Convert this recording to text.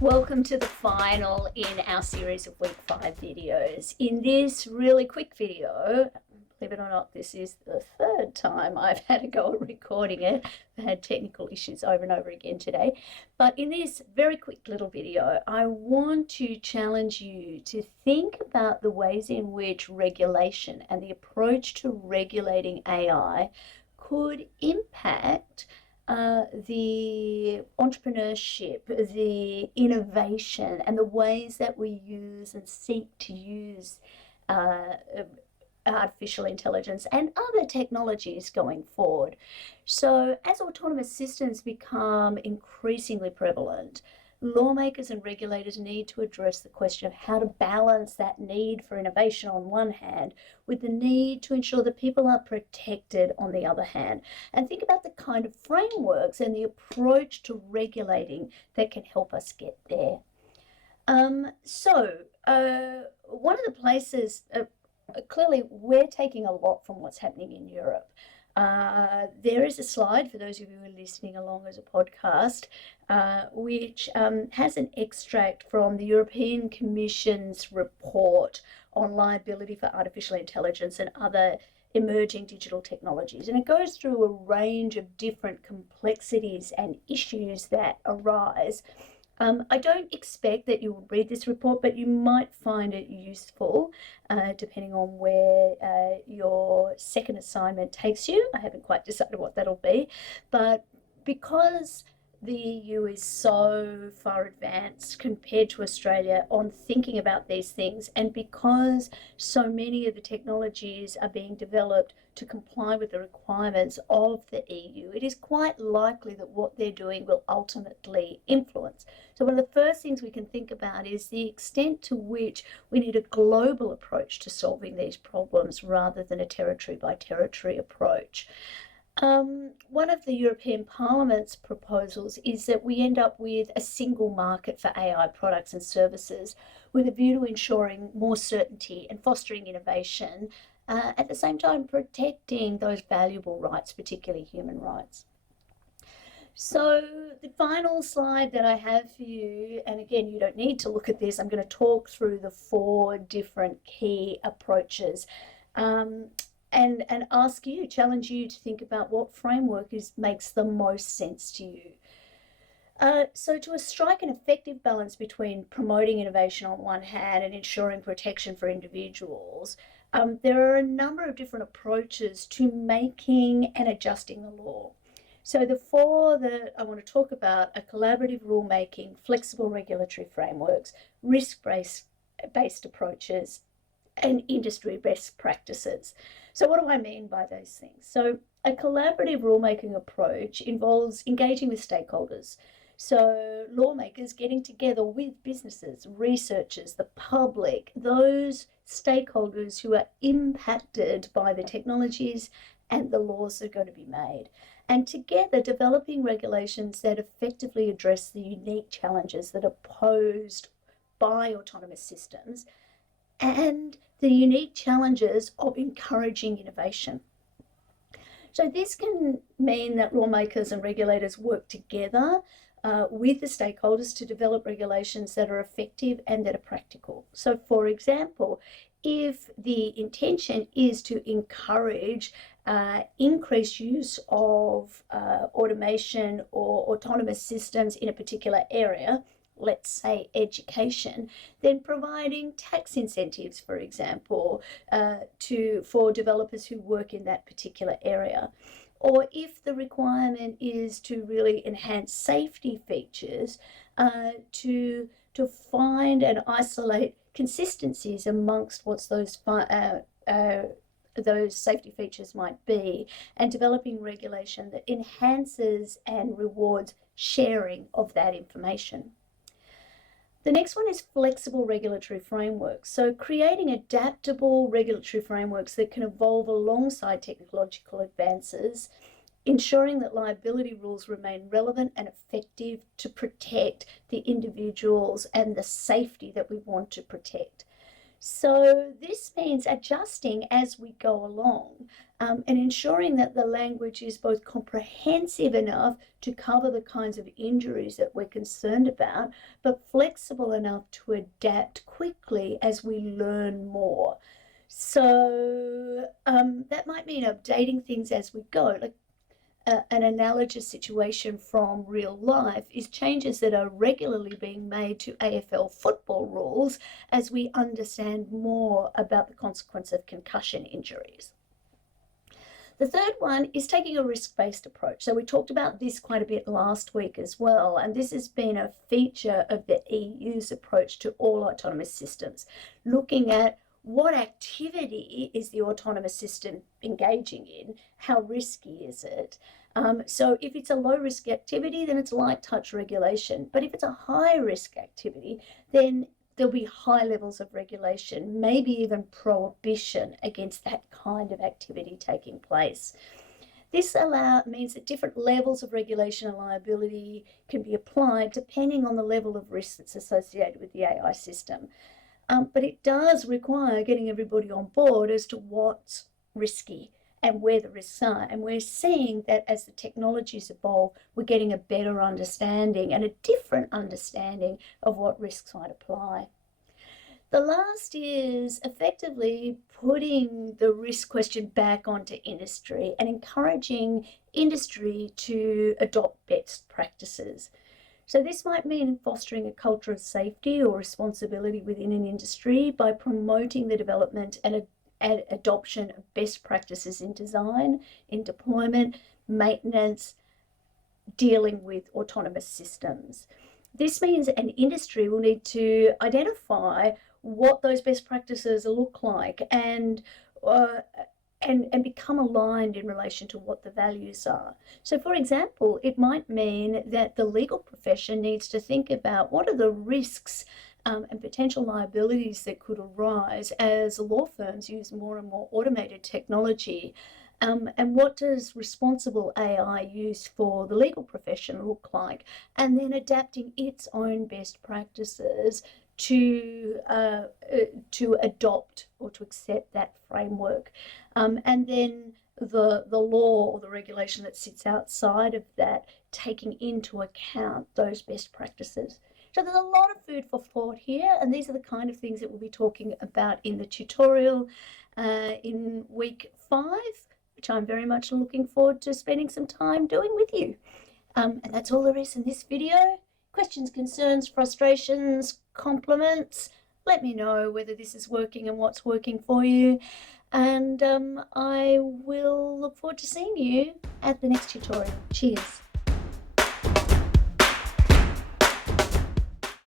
Welcome to the final in our series of week 5 videos. In this really quick video, believe it or not, this is the third time I've had a go at recording it. I've had technical issues over and over again today. But in this very quick little video, I want to challenge you to think about the ways in which regulation and the approach to regulating AI could impact the entrepreneurship, the innovation, and the ways that we use and seek to use artificial intelligence and other technologies going forward. So as autonomous systems become increasingly prevalent, lawmakers and regulators need to address the question of how to balance that need for innovation on one hand with the need to ensure that people are protected on the other hand, and think about the kind of frameworks and the approach to regulating that can help us get there. One of the places, clearly we're taking a lot from what's happening in Europe. There is a slide for those of you who are listening along as a podcast, which has an extract from the European Commission's report on liability for artificial intelligence and other emerging digital technologies. And it goes through a range of different complexities and issues that arise. I don't expect that you will read this report, but you might find it useful depending on where your second assignment takes you. I haven't quite decided what that'll be, but because the EU is so far advanced compared to Australia on thinking about these things, and because so many of the technologies are being developed to comply with the requirements of the EU, it is quite likely that what they're doing will ultimately influence. So one of the first things we can think about is the extent to which we need a global approach to solving these problems rather than a territory by territory approach. One of the European Parliament's proposals is that we end up with a single market for AI products and services with a view to ensuring more certainty and fostering innovation, at the same time protecting those valuable rights, particularly human rights. So the final slide that I have for you, and again, you don't need to look at this, I'm going to talk through the 4 different key approaches. And challenge you to think about what framework makes the most sense to you. So to strike an effective balance between promoting innovation on one hand and ensuring protection for individuals, there are a number of different approaches to making and adjusting the law. So the 4 that I want to talk about are collaborative rulemaking, flexible regulatory frameworks, risk-based approaches, and industry best practices. So what do I mean by those things? So a collaborative rulemaking approach involves engaging with stakeholders. So lawmakers getting together with businesses, researchers, the public, those stakeholders who are impacted by the technologies and the laws that are going to be made, and together developing regulations that effectively address the unique challenges that are posed by autonomous systems and the unique challenges of encouraging innovation. So this can mean that lawmakers and regulators work together with the stakeholders to develop regulations that are effective and that are practical. So for example, if the intention is to encourage increased use of automation or autonomous systems in a particular area, let's say education, then providing tax incentives, for example, for developers who work in that particular area. Or if the requirement is to really enhance safety features, to find and isolate consistencies amongst what those safety features might be, and developing regulation that enhances and rewards sharing of that information. The next one is flexible regulatory frameworks. So creating adaptable regulatory frameworks that can evolve alongside technological advances, ensuring that liability rules remain relevant and effective to protect the individuals and the safety that we want to protect. So this means adjusting as we go along, and ensuring that the language is both comprehensive enough to cover the kinds of injuries that we're concerned about, but flexible enough to adapt quickly as we learn more. So that might mean updating things as we go. Like an analogous situation from real life is changes that are regularly being made to AFL football rules as we understand more about the consequence of concussion injuries. The third one is taking a risk-based approach. So we talked about this quite a bit last week as well, and this has been a feature of the EU's approach to all autonomous systems, looking at what activity is the autonomous system engaging in, how risky is it. So if it's a low-risk activity, then it's light touch regulation. But if it's a high-risk activity, then there'll be high levels of regulation, maybe even prohibition against that kind of activity taking place. This means that different levels of regulation and liability can be applied depending on the level of risk that's associated with the AI system. But it does require getting everybody on board as to what's risky and where the risks are. And we're seeing that as the technologies evolve, we're getting a better understanding and a different understanding of what risks might apply. The last is effectively putting the risk question back onto industry and encouraging industry to adopt best practices. So this might mean fostering a culture of safety or responsibility within an industry by promoting the development and adoption of best practices in design, in deployment, maintenance, dealing with autonomous systems. This means an industry will need to identify what those best practices look like and become aligned in relation to what the values are. So, for example, it might mean that the legal profession needs to think about what are the risks and potential liabilities that could arise as law firms use more and more automated technology. And what does responsible AI use for the legal profession look like? And then adapting its own best practices to adopt or to accept that framework. And then the law or the regulation that sits outside of that, taking into account those best practices. So there's a lot of food for thought here, and these are the kind of things that we'll be talking about in the tutorial in week 5, which I'm very much looking forward to spending some time doing with you. And that's all there is in this video. Questions, concerns, frustrations, compliments, let me know whether this is working and what's working for you. And I will look forward to seeing you at the next tutorial. Cheers.